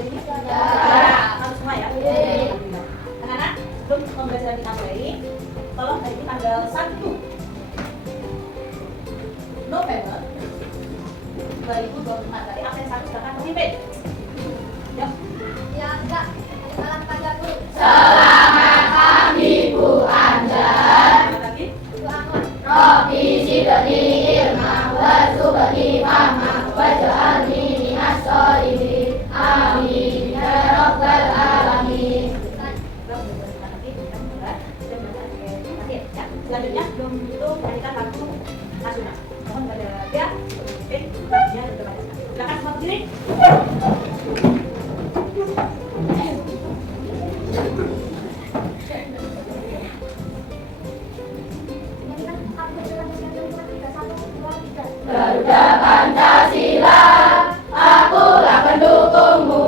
hari ini? Ya. Harus semua ya? Iya. Anak-anak, sebelum pembelajaran kita mulai, tolong hari ini tanggal 1 November 2024. Tadi absen 1 silakan memimpin. Ya. Ya, enggak. Salam pajak dulu. Selamat pagi Bu Anjar. Lagi. Bu Anwar. Rabbi zidni ilma warzuqni fahma waj'alni minas sholihin. Amin ya rabbal alamin. Selanjutnya belum itu nyanyikan lagu nasional. Mohon pada dia, dia sudah banyak. Silakan semua berdiri. Garuda Pancasila, akulah pendukungmu.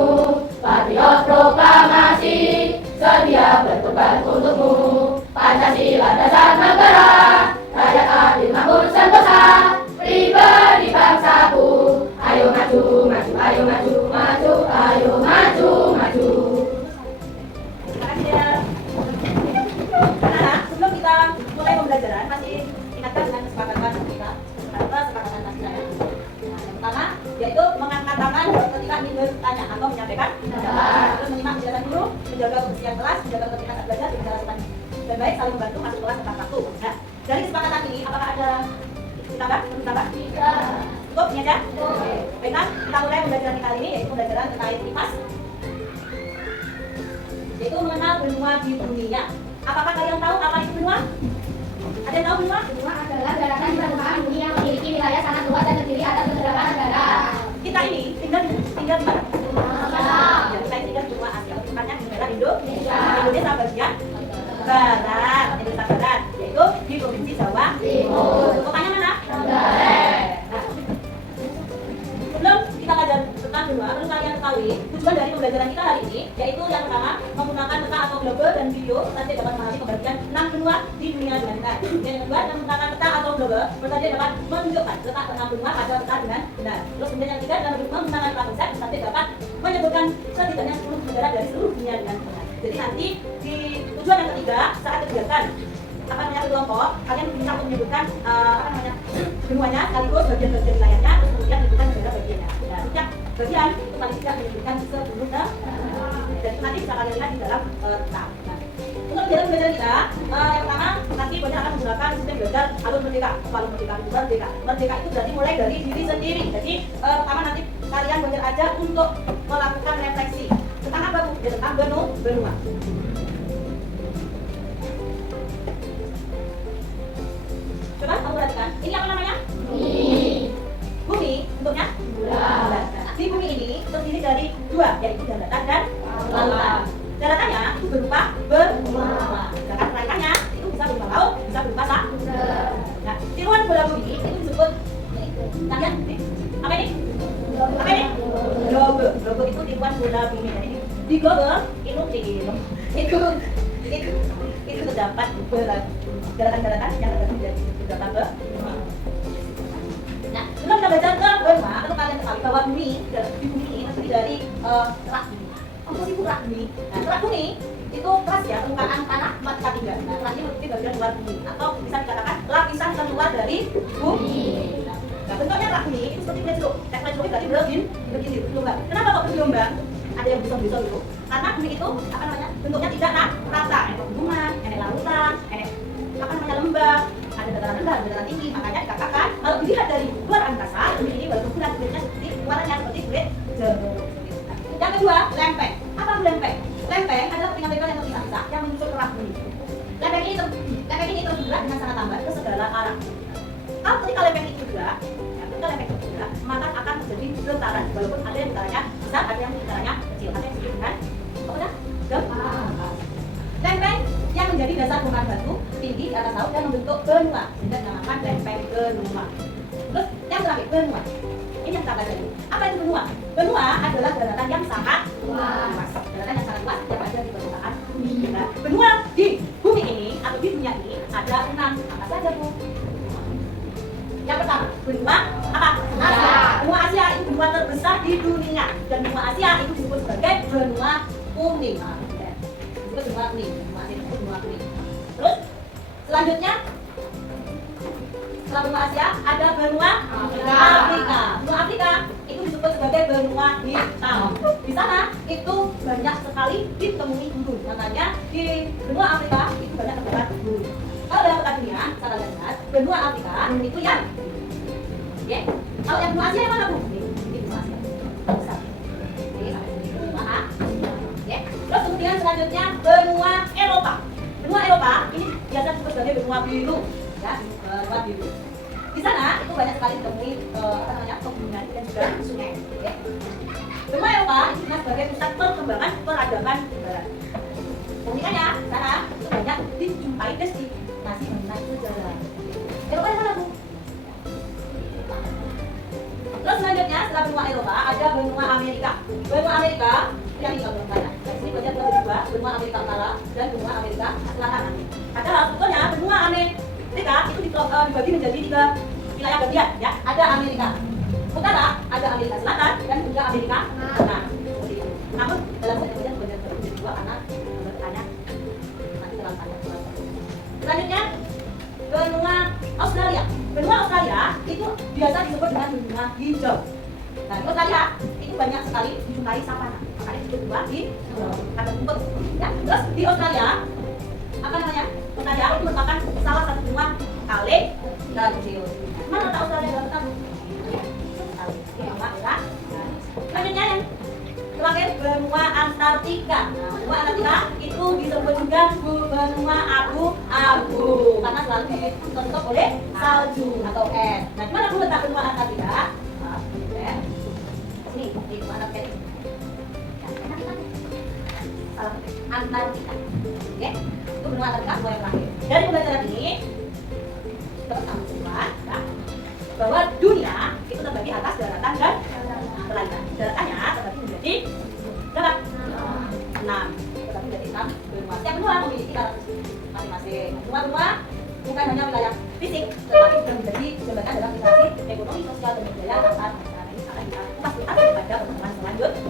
Patriot proklamasi, sedia berkorban untukmu. Pancasila dasar negara, rakyat adil makmur sentosa, pribadi bangsaku. Ayo maju, maju, ayo maju, maju, ayo maju, maju. Terima kasih ya. Anak-anak, sebelum kita mulai pembelajaran, masih ingatkan dengan kesepakatan kita. Apa kesepakatan nasional? Nah, yang pertama yaitu mengangkat tangan ketika ingin bertanya atau menyampaikan. Terus menyimak penjelasan guru, menjaga kebersihan kelas, menjaga ketertiban saat belajar, berbicara sopan dan baik, saling membantu masuk kelas tepat waktu. Nah, dari kesepakatan ini apakah ada ditambah? Cukup ini aja? Baiklah, kita mulai pembelajaran kita hari ini yaitu pembelajaran terkait IPAS, yaitu mengenal benua di dunia. Apakah kalian tahu apa itu benua? Ada yang tahu benua? Benua adalah daratan di permukaan bumi yang memiliki wilayah sangat luas dan terdiri atas beberapa negara. Kita ini tinggal di mana? Ya, kita tinggal di benua Asia, tepatnya di negara Indonesia bagian barat, Indonesia barat, yaitu di provinsi Jawa Timur. Kotanya mana? Nah, sebelum kita belajar tentang benua, perlu kalian ketahui tujuan dari pembelajaran kita hari ini, yaitu yang pertama menggunakan peta atau globe dan video, nanti dapat memahami pembagian 6 benua di dunia dengan benar. Yang kedua, dengan menggunakan peta atau globe, berarti dapat menunjukkan letak 6 benua pada peta dengan benar. Terus kemudian yang ketiga, dalam menggunakan peta konsep, nanti dapat menyebutkan setidaknya 10 negara dari seluruh dunia dengan benar. Jadi nanti di tujuan yang ketiga, saat kegiatan kelompok, kalian bisa untuk menyebutkan semuanya sekaligus bagian-bagian wilayahnya, terus kemudian menyebutkan negara bagiannya. Nah, setiap bagian itu paling tidak menyebutkan 10 negara. Dan itu nanti bisa kalian lihat di dalam tab. Nah, untuk pembelajaran kita, yang pertama nanti banyak akan menggunakan sistem belajar alur merdeka. Alur merdeka itu merdeka. Merdeka itu berarti mulai dari diri sendiri. Jadi pertama nanti kalian belajar aja untuk melakukan refleksi tentang apa Bu? Ya, tentang benua. Coba kamu perhatikan, ini apa namanya? Bumi bentuknya bulat. Nah, di bumi ini terdiri dari dua, yaitu daratan dan lautan. Daratannya itu berupa benua. Sedangkan lautannya itu bisa berupa laut, bisa berupa samudra. Nah, tiruan bola bumi itu disebut kalian apa ini? Apa ini? Globe. Globe itu tiruan bola bumi. Jadi di globe itu terdapat daratan-daratan yang terdapat dari beberapa benua. Nah, sebelum kita belajar ke benua, perlu kalian ketahui bahwa bumi di bumi ini terdiri dari kerak bumi. Apa sih kerak bumi? Nah, kerak bumi itu keras ya, permukaan tanah 4/3. Nah, kerak ini merupakan bagian luar bumi atau bisa dikatakan lapisan terluar dari bumi. Nah, bentuknya kerak bumi itu seperti kulit jeruk. Kulit jeruk berarti bergelombang. Kenapa kok bergelombang? Ada yang bisa itu? Karena bumi itu apa namanya? Bentuknya tidak rata. Ada pegunungan, ada lautan, ada lembah, ada dataran rendah, ada dataran tinggi. Makanya dikatakan kalau dilihat dari luar angkasa, bumi ini walaupun bulat kulitnya seperti warnanya seperti kulit jeruk. Yang kedua, lempeng. Apa itu lempeng? Lempeng adalah kepingan-kepingan yang terpisah yang menyusul kerak bumi. Lempeng ini terbuat dengan sangat tambat ke segala arah. Kalau ketika lempeng itu bergerak, maka akan terjadi getaran. Walaupun ada yang getarannya besar, ada yang getarannya kecil. Ada yang disebut dengan gempa. Lempeng yang menjadi dasar bongkahan batu tinggi di atas laut dan membentuk benua, sehingga dinamakan lempeng benua. Terus yang terakhir, benua. Ini yang kita pelajari. Apa itu benua? Benua adalah daratan yang sangat luas. Daratan yang sangat luas yang ada di permukaan bumi. Nah, benua di bumi ini atau di dunia ini ada 6. Apa saja Bu? Yang pertama, benua apa? Asia. Benua Asia itu benua terbesar di dunia dan benua Asia itu disebut sebagai benua kuning. Nah, ya. Disebut benua kuning. Benua Asia disebut benua kuning. Terus selanjutnya setelah benua Asia ada benua Afrika. Benua Afrika itu disebut sebagai benua hitam. Di sana itu banyak sekali ditemui gurun. Makanya di benua Afrika itu banyak terdapat gurun. Kalau dalam peta dunia, cara lihat benua Afrika itu yang oke. Kalau yang benua Asia yang mana, Bu? Ini benua Asia. Besar. Oke, sampai sini benua A. Oke. Terus kemudian selanjutnya benua Eropa. Benua Eropa ini biasa disebut sebagai benua biru, ya, benua biru. Di sana itu banyak sekali ditemui pegunungan dan juga sungai. Oke. Benua Eropa itu dikenal sebagai pusat perkembangan peradaban barat. Keunikannya, sana itu banyak dijumpai destinasi mengenai sejarah. Eropa yang mana, Bu? Terus selanjutnya setelah benua Eropa ada benua Amerika. Benua Amerika yang tinggal belum banyak. Di sini banyak dua, benua Amerika Utara dan benua Amerika Selatan. Padahal sebetulnya benua Amerika itu dibagi menjadi 3 wilayah bagian, ya. Ada Amerika Utara, ada Amerika Selatan dan juga Amerika Tengah. Seperti itu. Namun dalam kemudian banyak menjadi 2 karena bertanya nanti terlalu banyak. Selanjutnya benua Australia. Benua Australia itu biasa disebut dengan benua hijau. Nah, di Australia itu banyak sekali dijumpai savana. Makanya disebut benua hijau. Ada rumput. Ya, terus di Australia apa namanya? Australia itu merupakan salah satu benua kale kecil. Mana letak Australia dalam peta? Selanjutnya yang terakhir benua Antartika. Nah, benua Antartika itu disebut juga benua abu-abu karena selalu ditutup oleh salju atau es. Nah, di mana Bu letak benua Antartika? Nah, sini di benua Antartika. Antartika. Oke, itu benua Antartika benua yang terakhir. Dari pembelajaran ini kita tahu semua, ya, bahwa dunia itu terbagi atas daratan dan lautan. Daratannya terbagi menjadi berapa? 6. Terbagi menjadi 6 benua. Setiap benua memiliki karakteristik masing-masing. Benua-benua bukan hanya wilayah fisik, tetapi juga menjadi jembatan dalam interaksi ekonomi, sosial, dan budaya antar negara. Ini akan kita kupas tuntas pada pertemuan selanjutnya.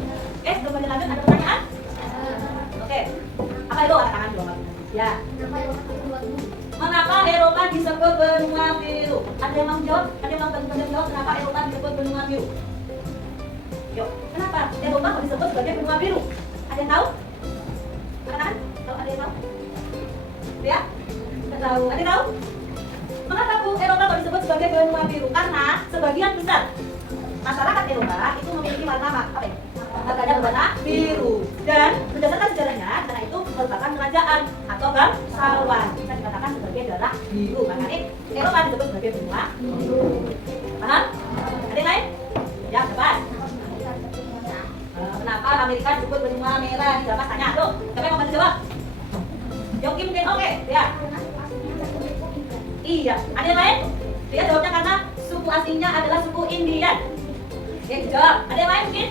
Oke, sebelum lanjut ada pertanyaan? Oke, apa itu angkat tangan dua? Ya. Mengapa Eropa disebut benua biru? Ada yang mau jawab? Ada yang mau bantu jawab kenapa Eropa disebut benua biru? Yuk, kenapa Eropa disebut sebagai benua biru? Ada yang tahu? Angkat tangan? Kalau ada yang tahu? Ya? Tidak tahu. Ada yang tahu? Mengapa Bu Eropa disebut sebagai benua biru? Karena sebagian besar masyarakat Eropa itu memiliki warna apa ya? Warnanya berwarna biru. Dan berdasarkan sejarahnya, karena itu merupakan kerajaan atau bangsawan. Bisa dikatakan sebagai darah biru. Makanya Eropa disebut sebagai benua biru. Paham? Ada yang lain? Ya, cepat. Kenapa Amerika disebut benua merah? Siapa tanya? Tuh, siapa yang mau bantu jawab? Yogi mungkin oke, ya. Iya, ada yang lain? Dia jawabnya karena suku aslinya adalah suku Indian. Oke, jawab. Ada yang lain mungkin?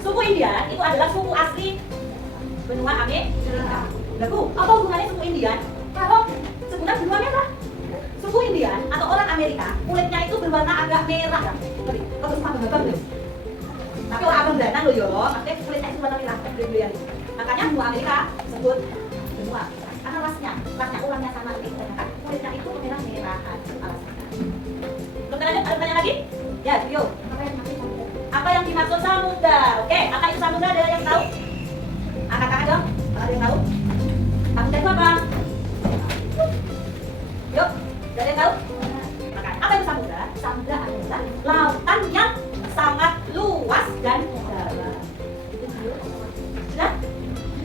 Suku Indian itu adalah suku asli benua Amerika. Lalu, apa hubungannya suku Indian? Kalau sebutan benua merah, suku Indian atau orang Amerika kulitnya itu berwarna agak merah ya. Kalau suka abang loh. Tapi orang abang belanan loh yo, maksudnya kulitnya itu warna merah, brilliant. Makanya benua Amerika disebut benua karena rasnya orangnya sama itu kan kulitnya itu merah-merahan alasannya. Belum lanjut, ada pertanyaan lagi? Ya, Rio. Apa yang dimaksud samudra? Oke, apa itu samudra? Ada yang tahu? Angkat tangan dong. Kalau ada yang tahu? Samudra itu apa? Yuk, ada yang tahu? Apa itu samudra? Samudra adalah lautan yang sangat luas dan dalam. Sudah?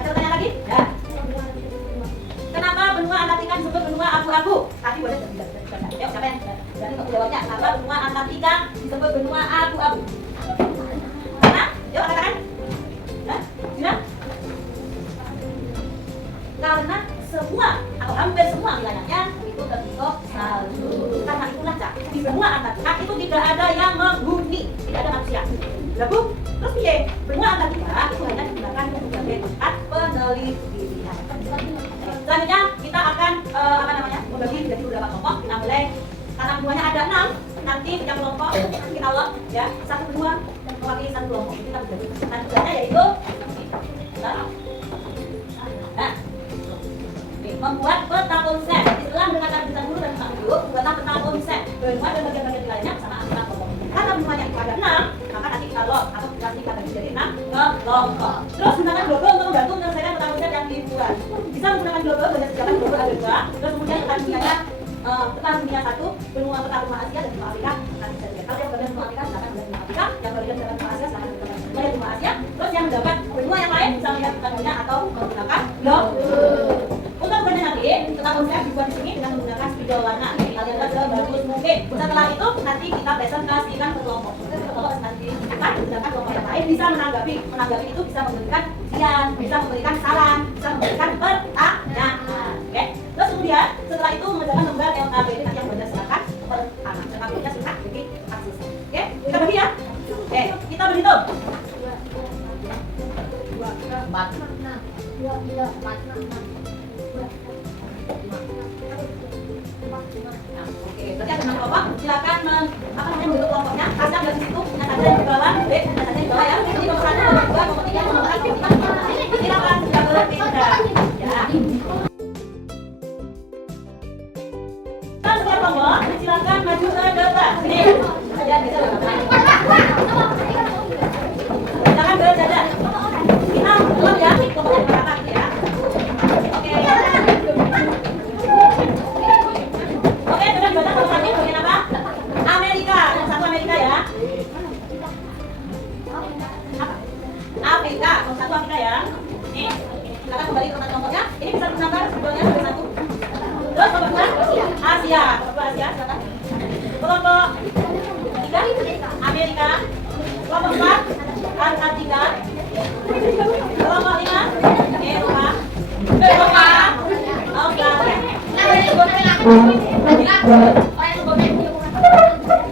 Ada pertanyaan lagi? Ya. Kenapa benua Antartika disebut benua abu-abu? Tadi boleh tidak. Yuk, siapa yang? Jadi untuk jawabnya, kenapa benua Antartika disebut benua abu-abu? Yuk, katakan. Hah? Gimana? Karena semua atau hampir semua wilayahnya itu tertutup salju. Karena itulah Cak, di benua Antartika itu tidak ada yang menghuni, tidak ada manusia. Lalu, terus piye? Benua Antartika itu hanya digunakan untuk sebagai tempat penelitian. Selanjutnya kita akan membagi menjadi beberapa kelompok. Kita mulai karena benuanya ada 6. Nanti setiap kelompok kita lock ya, 1 benua mewakili satu kelompok. Kita bagi. Nah, tugasnya yaitu membuat peta konsep. Setelah mendengarkan berita dulu dan tentang dulu, buatlah peta konsep benua dan bagian-bagian wilayahnya bersama anggota kelompok. Karena semuanya itu ada 6, maka nanti kita log atau nanti kita bagi jadi 6 kelompok. Terus gunakan global untuk membantu menyelesaikan peta konsep yang dibuat. Bisa menggunakan global, banyak sejauh global ada 2. Terus kemudian peta dunianya peta dunia 1, benua peta benua Asia dan benua Afrika. Nanti saja. Kalau yang bagian benua Afrika silakan melihat benua Afrika, yang bagian benua Asia silakan melihat benua Asia. Terus yang mendapat benua yang lain bisa melihat peta dunia atau menggunakan global. Untuk benar nanti, peta konsep dibuat di sini dengan menggunakan spidol warna. Kalian lihat sebagus mungkin. Setelah itu nanti kita presentasikan ke kelompok. Kelompok nanti akan sedangkan kelompok yang lain bisa menanggapi itu bisa memberikan ujian, bisa memberikan saran, bisa memberikan pertanyaan. Oke. Terus kemudian setelah itu mengerjakan lembar LKPD nanti yang baca silakan per anak. LKPD-nya silakan jadi akses. Oke, kita bagi ya. Oke, kita berhitung. 4. Oke, berarti ada 6 kelompok. Silakan membentuk kelompoknya. Kasih dari situ, yang ada di bawah, B, yang ada di bawah ya. Jadi kelompok 1, kelompok 2, kelompok 3, kelompok 4, kelompok 5. Silakan sudah berpindah. Ya. Setiap kelompok, silakan maju ke depan. Sini. Aja bisa. Silakan berjalan. Kita belum ya, kelompok yang pertama ya. Oke. Oke, dengan baca kelompok ini bagian apa? Amerika. Yang satu Amerika ya. Afrika. Yang satu Afrika ya. Nih, silakan kembali ke kelompoknya. Ini bisa digunakan sebelumnya sebagai satu. Terus kelompok 2 Asia. Kelompok 2 Asia silakan. Kelompok 3 Amerika. Kelompok 4 Antartika. Kelompok 5 Eropa. Australia.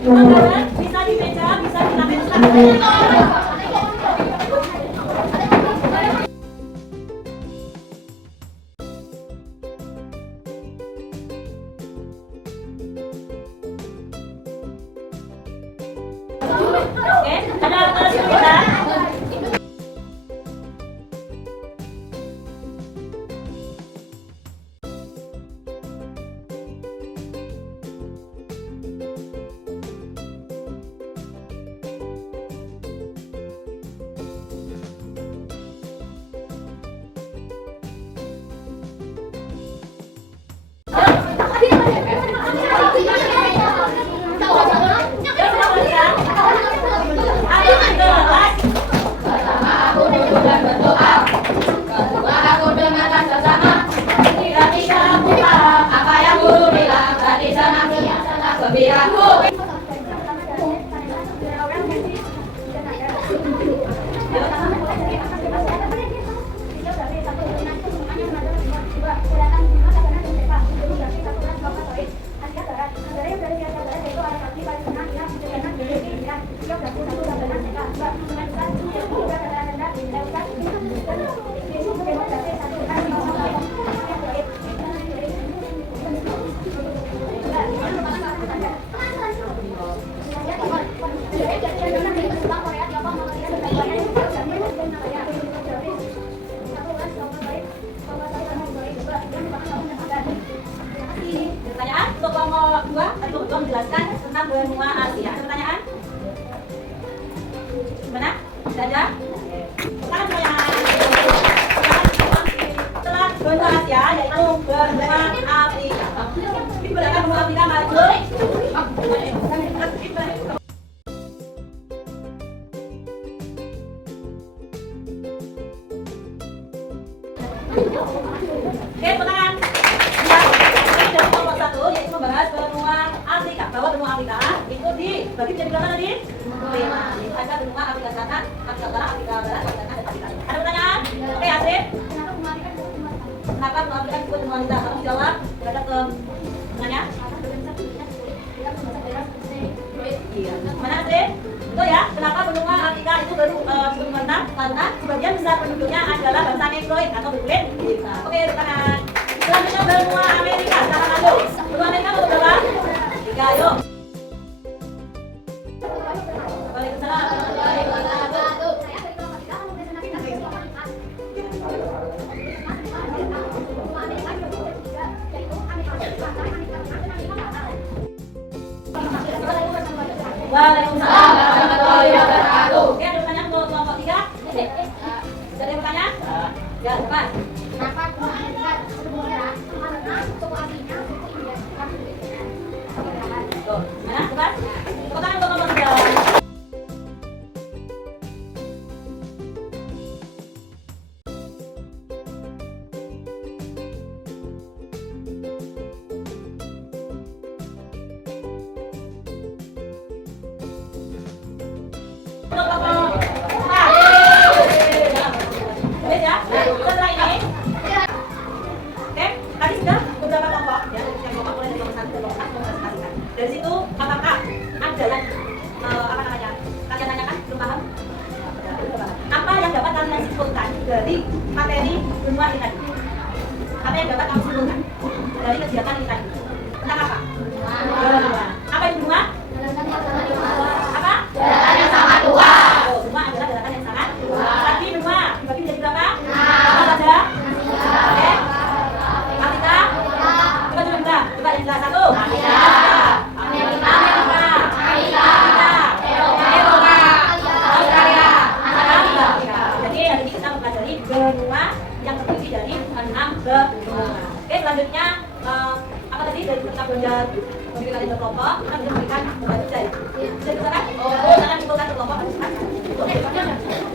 Makanan bisa di meja, bisa di lantai atas. Oke, ada atas kita. Pertanyaan untuk kelompok 2 tadi kebetulan menjelaskan tentang benua Asia. Ada pertanyaan? Gimana? Tidak ada? Silakan semuanya. Setelah benua Asia yaitu benua Afrika. Dipersilakan benua Afrika maju. Oke, pertanyaan. Dari kelompok 1 yaitu membahas benua Afrika. Bahwa benua Afrika itu dibagi menjadi berapa tadi? 5. Ada benua Afrika Selatan, Afrika Utara, Afrika Barat, Afrika Tengah, dan Afrika. Ada pertanyaan? Oke, Asri. Kenapa benua Afrika disebut benua wanita? Kamu jawab. Ada ke tengahnya? Iya. Mana Asri? Betul ya? Kenapa benua Afrika itu benua wanita? Karena sebagian besar penduduknya adalah bangsa negroid atau berkulit. Oke, tangan. Selanjutnya benua Amerika, silakan maju. Benua Amerika mau berapa? 3, yuk. Waalaikumsalam. Sudah ada yang bertanya? Ya, cepat. Kenapa kemudian suku merah? Karena suku aslinya suku India. Tuh, mana? Cepat. Tepuk tangan untuk nomor 3. Untuk kelompok 4. Ya, setelah ini oke, tadi sudah beberapa kelompok ya, yang kelompok mulai dari kelompok 1 ke kelompok 4 sudah sekalikan. Dari situ apakah ada yang apa namanya? Kalian tanyakan belum paham? Apa yang dapat kalian simpulkan dari materi benua ini tadi? Apa yang dapat kamu simpulkan dari kegiatan ini tadi? Tentang apa? Benua. Apa itu benua? Apa? Daratan yang sangat luas. Oh, benua adalah daratan yang sangat luas. Tadi benua dibagi menjadi berapa? Apa saja? Oke. Afrika? Coba coba yang jelas. Satu. Afrika. Amerika. Eropa. Australia. Afrika. Jadi hari ini kita mempelajari benua yang terdiri dari 6 benua. Oke, selanjutnya apa tadi dari kita belajar memberi kalian berkelompok, kita bisa memberikan membantu saya. Bisa dikatakan? Oh, akan kumpulkan berkelompok. Oke.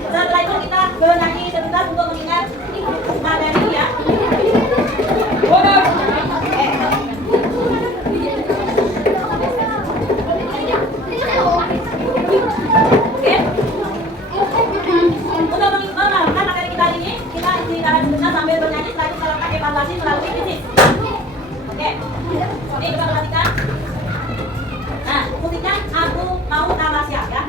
Setelah itu kita bernyanyi sebentar untuk mengingat materi ya. Oke. Untuk mengamalkan materi kita ini, kita istirahat sebentar sambil bernyanyi. Setelah itu kita lakukan evaluasi melalui fisik. Oke. Ini coba perhatikan. Nah, musiknya Aku Mau Tamasya ya.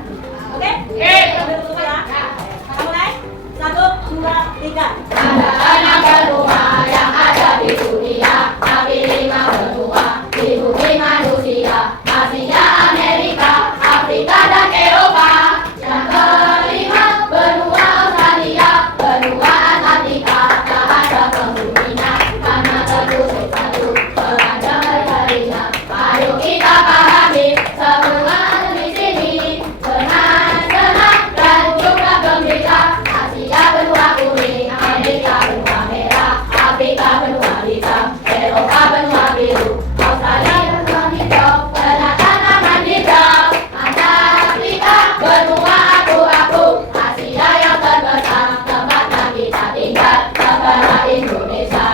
Oke? Sambil tunggu ya. Kita mulai. 1, 2, 3. Ada 6 benua yang ada di dunia, tapi 5 benua di bumi manusia. Asia, Amerika, Afrika, dan Eropa. Yang kelima benua Australia, benua Antartika. Tak ada penghuninya karena tertutup satu sepanjang negerinya. Ayo kita pahami semua di sini dengan senang dan juga gembira. Asia benua kuning, Amerika benua merah, Afrika benua hitam, Eropa benua biru, Australia benua hijau, penatan aman hijau. Antartika benua aku, Asia yang terbesar, tempatnya kita tinggal, negara Indonesia.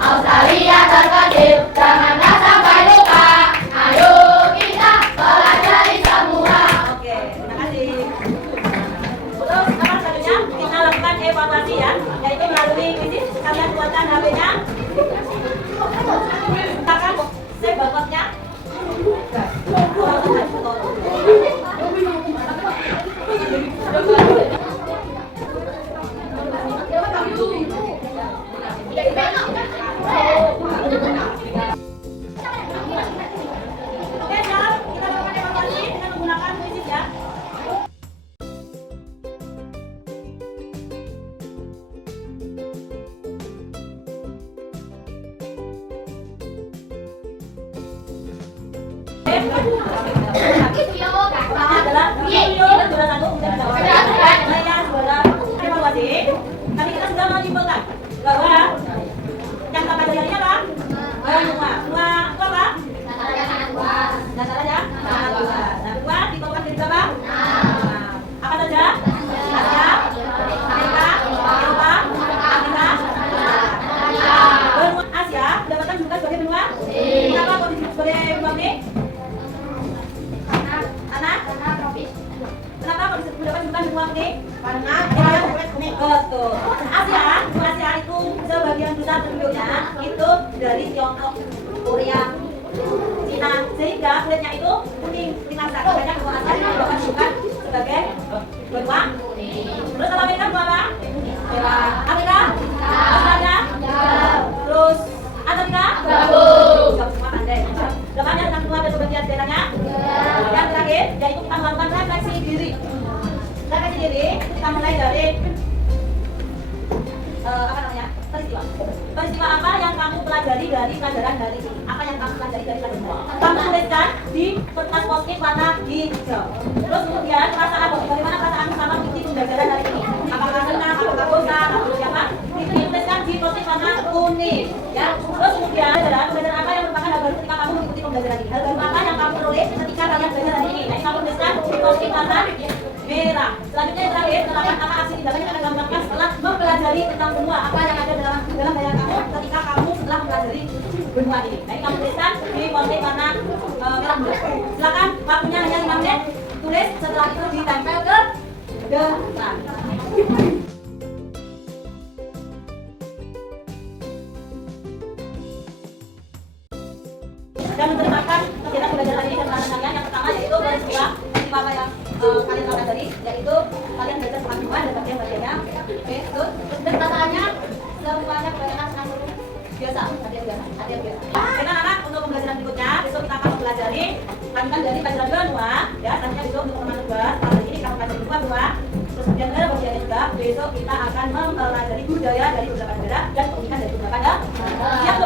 Australia terkecil, janganlah sampai lupa. Ayo kita pelajari semua. Oke, terima kasih. Terus apa selanjutnya? Kita lakukan evaluasi ya, yaitu melalui fisik. Kalian buatkan HP-nya. Letakkan save barcode-nya. Oke, siap. Kita lakukan evaluasi dengan menggunakan fisik ya. Pertama adalah video juara 1 sudah dijawab. Saya juara evaluasi. Tapi kita sudah menyimpulkan bahwa yang tak ada jadinya apa? Benua. Benua itu apa? Dasarnya sangat luas. Nah, benua dikelompokkan menjadi berapa? Apa saja? Asia, Amerika, Eropa, Afrika. Benua Asia mendapatkan julukan sebagai benua. Kenapa kok disebut sebagai benua ini? Karena tropis. Kenapa kok disebut mendapat julukan benua kuning? Karena dia kuning. Betul. Asia itu sebagian besar penduduknya itu dari Tiongkok, Korea, Cina, sehingga kulitnya itu kuning. Lima besar banyak benua Asia yang mendapat julukan sebagai benua kuning. Terus Amerika benua apa? Amerika, Australia, terus Antartika, jawab semua pandai. Depannya tentang benua dan pembagian daerahnya. Yang terakhir yaitu kita melakukan refleksi diri. Refleksi diri kita mulai dari peristiwa apa yang kamu pelajari dari pelajaran hari ini? Apa yang kamu pelajari dari pelajaran hari ini? Kamu tuliskan di kertas post-it warna hijau. Terus kemudian perasaan, bagaimana perasaanmu sama benua ini. Nah, ini kamu tuliskan di konten warna merah muda. Silakan, waktunya hanya 5 menit. Tulis, setelah itu ditempel ke depan. Dan menerapkan kegiatan pembelajaran ini dan pelajaran kalian yang pertama yaitu peristiwa apa yang kalian pelajari, yaitu kalian belajar pengalaman dan bagian-bagiannya. Oke, terus pertanyaannya semuanya kebanyakan senang seru biasa, ada yang biasa, ada yang biasa. Oke, anak-anak, untuk pembelajaran berikutnya besok kita akan mempelajari lanjutan dari pelajaran kedua, ya. Selanjutnya besok untuk teman kedua, setelah ini kita mempelajari dua. Terus kemudian ada bagiannya juga besok kita akan mempelajari budaya dari beberapa negara dan pendidikan dari beberapa negara. Siap?